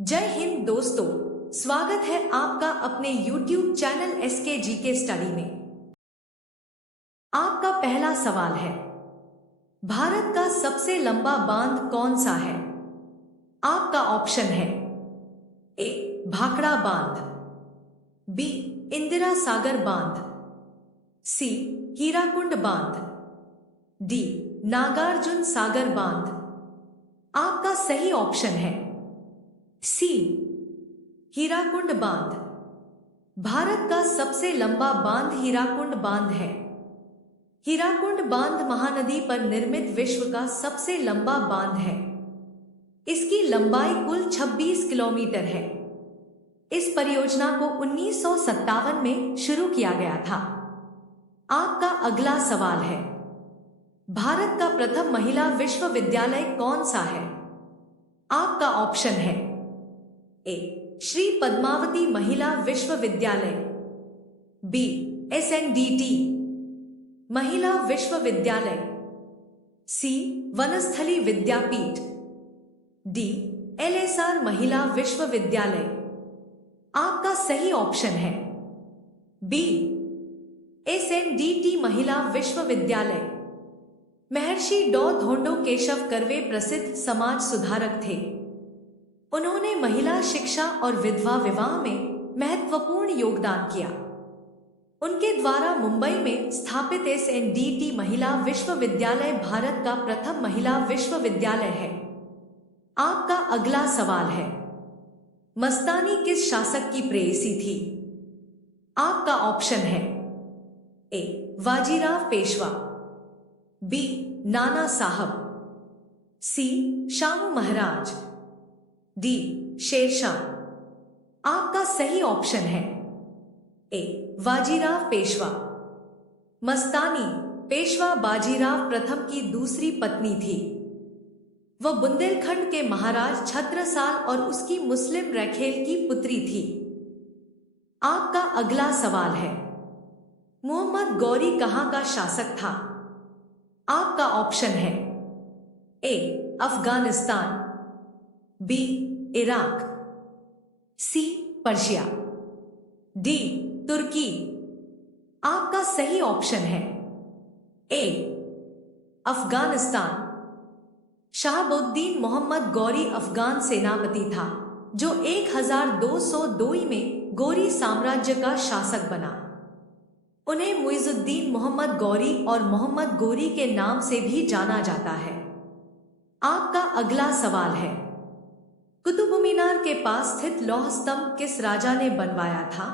जय हिंद दोस्तों, स्वागत है आपका अपने YouTube channel SK GK study में। आपका पहला सवाल है, भारत का सबसे लंबा बांध कौन सा है? आपका ऑप्शन है ए भाखड़ा बांध, बी इंदिरा सागर बांध, सी हीराकुंड बांध, डी नागार्जुन सागर बांध। आपका सही ऑप्शन है सी हीराकुंड बांध। भारत का सबसे लंबा बांध हीराकुंड बांध है। हीराकुंड बांध महानदी पर निर्मित विश्व का सबसे लंबा बांध है। इसकी लंबाई कुल 26 किलोमीटर है। इस परियोजना को 1957 में शुरू किया गया था। आपका अगला सवाल है, भारत का प्रथम महिला विश्वविद्यालय कौन सा है? आपका ऑप्शन है ए श्री पद्मावती महिला विश्वविद्यालय, बी SNDT महिला विश्वविद्यालय, सी वनस्थली विद्यापीठ, डी LSR महिला विश्वविद्यालय। आपका सही ऑप्शन है बी SNDT महिला विश्वविद्यालय। महर्षि डॉ धोंडो केशव कर्वे प्रसिद्ध समाज सुधारक थे। उन्होंने महिला शिक्षा और विधवा विवाह में महत्वपूर्ण योगदान किया। उनके द्वारा मुंबई में स्थापित SNDT महिला विश्वविद्यालय भारत का प्रथम महिला विश्वविद्यालय है। आपका अगला सवाल है, मस्तानी किस शासक की प्रेयसी थी? आपका ऑप्शन है ए बाजीराव पेशवा, बी नाना साहब, सी शाहू महाराज, डी शेरशाह। आपका सही ऑप्शन है ए बाजीराव पेशवा। मस्तानी पेशवा बाजीराव प्रथम की दूसरी पत्नी थी। वह बुंदेलखंड के महाराज छत्रसाल और उसकी मुस्लिम रखेल की पुत्री थी। आपका अगला सवाल है, मोहम्मद गौरी कहां का शासक था? आपका ऑप्शन है ए अफगानिस्तान, बी इराक, सी पर्शिया, डी तुर्की। आपका सही ऑप्शन है ए अफगानिस्तान। शहाबुद्दीन मोहम्मद गौरी अफगान सेनापति था जो 1202 में गौरी साम्राज्य का शासक बना। उन्हें मुइजुद्दीन मोहम्मद गौरी और मोहम्मद गौरी के नाम से भी जाना जाता है। आपका अगला सवाल है, कुतुब मीनार के पास स्थित लौह स्तंभ किस राजा ने बनवाया था?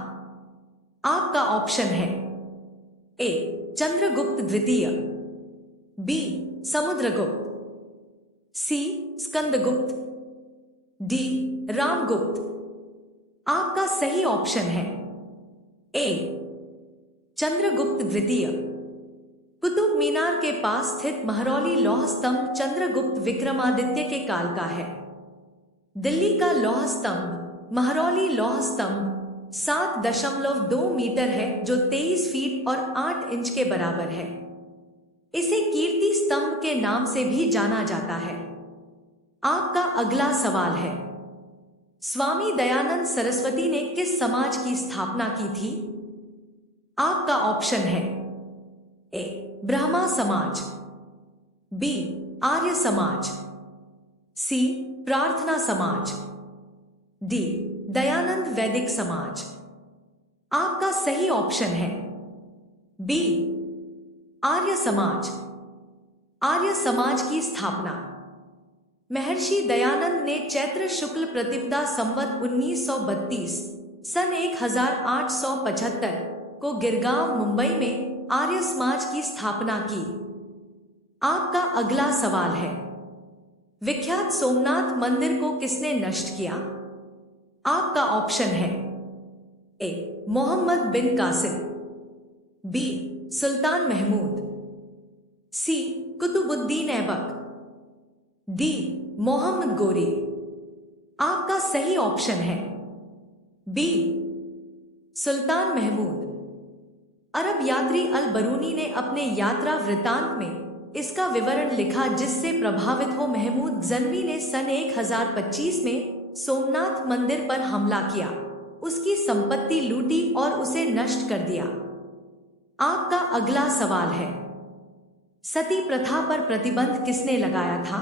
आपका ऑप्शन है ए चंद्रगुप्त द्वितीय, बी समुद्रगुप्त, सी स्कंदगुप्त, डी रामगुप्त। आपका सही ऑप्शन है ए चंद्रगुप्त द्वितीय। कुतुब मीनार के पास स्थित महरौली लौह स्तंभ चंद्रगुप्त विक्रमादित्य के काल का है। दिल्ली का लौह स्तंभ महरौली लौह स्तंभ 7.2 मीटर है जो 23 फीट और 8 इंच के बराबर है। इसे कीर्ति स्तंभ के नाम से भी जाना जाता है। आपका अगला सवाल है, स्वामी दयानंद सरस्वती ने किस समाज की स्थापना की थी? आपका ऑप्शन है ए ब्रह्मा समाज, बी आर्य समाज, सी प्रार्थना समाज, डी दयानंद वैदिक समाज। आपका सही ऑप्शन है बी आर्य समाज। आर्य समाज की स्थापना महर्षि दयानंद ने चैत्र शुक्ल प्रतिपदा संवत 1932 सन 1875 को गिरगांव मुंबई में आर्य समाज की स्थापना की। आपका अगला सवाल है, विख्यात सोमनाथ मंदिर को किसने नष्ट किया? आपका ऑप्शन है ए मोहम्मद बिन कासिम, बी सुल्तान महमूद, सी कुतुबुद्दीन ऐबक, डी मोहम्मद गोरी। आपका सही ऑप्शन है बी सुल्तान महमूद। अरब यात्री अल बरूनी ने अपने यात्रा वृतांत में इसका विवरण लिखा, जिससे प्रभावित हो महमूद गजनवी ने सन 1025 में सोमनाथ मंदिर पर हमला किया, उसकी संपत्ति लूटी और उसे नष्ट कर दिया। आपका अगला सवाल है, सती प्रथा पर प्रतिबंध किसने लगाया था?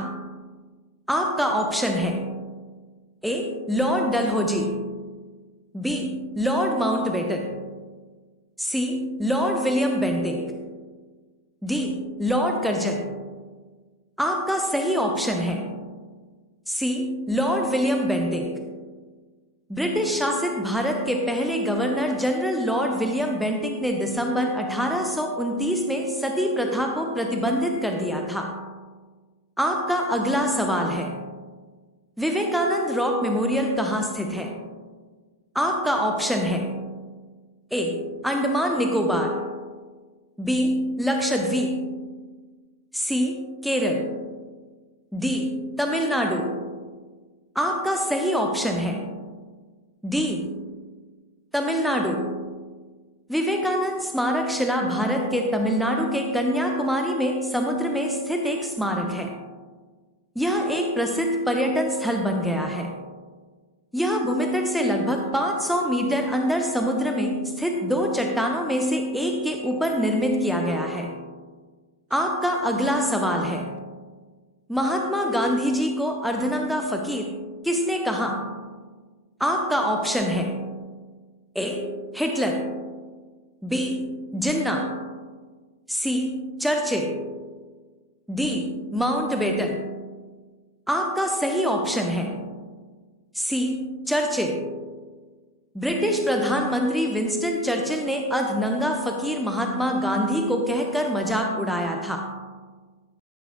आपका ऑप्शन है A. Lord Dalhousie, B. Lord Mountbatten, C. Lord William Bentinck, D. Lord Curzon. आपका सही ऑप्शन है C. Lord William Bentinck. British शासित भारत के पहले governor general lord William Bentinck ने दिसंबर 1829 में सती प्रथा को प्रतिबंधित कर दिया था। आपका अगला सवाल है, विवेकानंद रॉक मेमोरियल कहाँ स्थित है? आपका ऑप्शन है ए. अंडमान निकोबार, बी. लक्षद्वीप, सी. केरल, डी. तमिलनाडु। आपका सही ऑप्शन है डी. तमिलनाडु। विवेकानंद स्मारक शिला भारत के तमिलनाडु के कन्याकुमारी में समुद्र में स्थित एक स्मारक है। यह एक प्रसिद्ध पर्यटन स्थल बन गया है। यह भूमितट से लगभग 500 मीटर अंदर समुद्र में स्थित 2 चट्टानों में से एक के ऊपर निर्मित किया गया है। आपका अगला सवाल है, महात्मा गांधी जी को अर्धनंगा फकीर किसने कहा? आपका ऑप्शन है A. Hitler, B. Jinnah, C. Churchill, D. Mountbatten. आपका सही ऑप्शन है सी. चर्चिल। ब्रिटिश प्रधानमंत्री विंस्टन चर्चिल ने अर्धनंगा फकीर महात्मा गांधी को कहकर मजाक उड़ाया था।